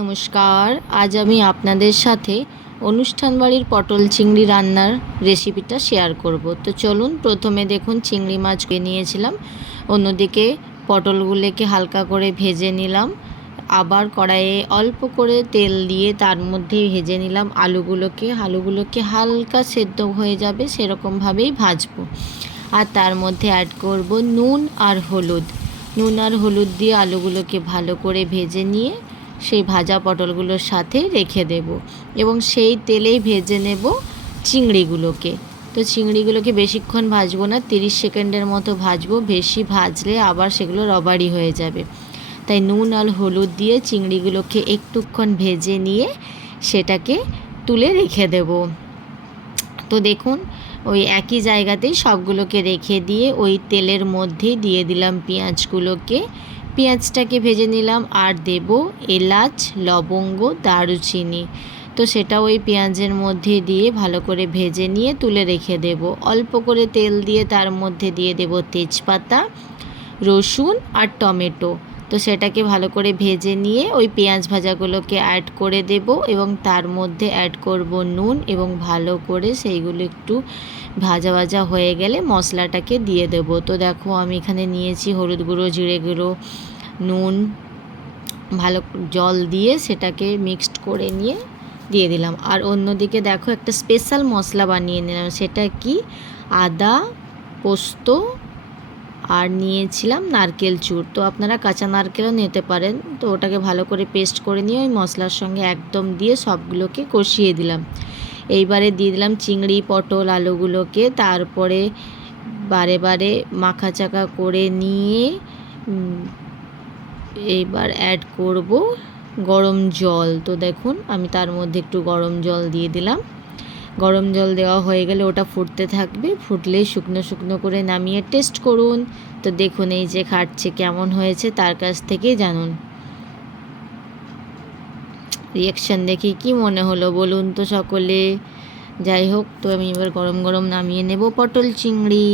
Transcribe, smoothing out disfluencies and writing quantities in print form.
নমস্কার। আজ আমি আপনাদের সাথে অনুষ্ঠান বাড়ির পটল চিংড়ি রান্নার রেসিপিটা শেয়ার করব। তো চলুন, প্রথমে দেখুন চিংড়ি মাছ নিয়েছিলাম, অন্যদিকে পটলগুলোকে হালকা করে ভেজে নিলাম। আবার কড়াইয়ে অল্প করে তেল দিয়ে তার মধ্যে ভেজে নিলাম আলুগুলোকে হালকা সেদ্ধ হয়ে যাবে সেরকমভাবেই ভাজবো। আর তার মধ্যে অ্যাড করব নুন আর হলুদ দিয়ে আলুগুলোকে ভালো করে ভেজে নিয়ে সেই ভাজা পটলগুলোর সাথে রেখে দেব এবং সেই তেলেই ভেজে নেব চিংড়িগুলোকে। তো চিংড়িগুলোকে বেশিক্ষণ ভাজবো না, 30 সেকেন্ডের মতো ভাজবো। বেশি ভাজলে আবার সেগুলো রবারি হয়ে যাবে, তাই নুন আর হলুদ দিয়ে চিংড়িগুলোকে একটুক্ষণ ভেজে নিয়ে সেটাকে তুলে রেখে দেব। তো দেখুন, ওই একই জায়গাতেই সবগুলোকে রেখে দিয়ে ওই তেলের মধ্যে দিয়ে দিলাম পেঁয়াজটাকে ভেজে নিলাম আর দেব এলাচ, লবঙ্গ, দারুচিনি। তো সেটা ওই পেঁয়াজের মধ্যে দিয়ে ভালো করে ভেজে নিয়ে তুলে রেখে দেব। অল্প করে তেল দিয়ে তার মধ্যে দিয়ে দেব তেজপাতা, রসুন আর টমেটো। তো সেটাকে ভালো করে ভেজে নিয়ে ওই পেঁয়াজ ভাজাগুলোকে অ্যাড করে দেব এবং তার মধ্যে অ্যাড করব নুন এবং ভালো করে সেইগুলো একটু ভাজা হয়ে গেলে মশলাটাকে দিয়ে দেব। তো দেখো, আমি এখানে নিয়েছি হলুদ গুঁড়ো, জিরে গুঁড়ো, নুন, ভালো জল দিয়ে সেটাকে মিক্সড করে নিয়ে দিয়ে দিলাম। আর অন্যদিকে দেখো, একটা স্পেশাল মশলা বানিয়ে নিলাম। সেটা কি, আদা, পোস্ত আর নিয়েছিলাম নারকেল চূড়। তো আপনারা কাঁচা নারকেলও নিতে পারেন। তো ওটাকে ভালো করে পেস্ট করে নিয়ে ওই মশলার সঙ্গে একদম দিয়ে সবগুলোকে কষিয়ে দিলাম। এইবারে দিয়ে দিলাম চিংড়ি, পটল, আলুগুলোকে। তারপরে বারে মাখাচাকা করে নিয়ে এইবার অ্যাড করব গরম জল। তো দেখুন, আমি তার মধ্যে একটু গরম জল দিয়ে দিলাম। গরম জল দেওয়া হয়ে গেলে ওটা ফুটতে থাকবে, ফুটলেই শুকনো করে নামিয়ে টেস্ট করুন। তো দেখুন, এই যে খাচ্ছে কেমন হয়েছে তার কাছ থেকেই জানুন। রিয়াকশান দেখে কি মনে হলো বলুন তো সকলে। যাই হোক, তো আমি এবার গরম নামিয়ে নেব পটল চিংড়ি।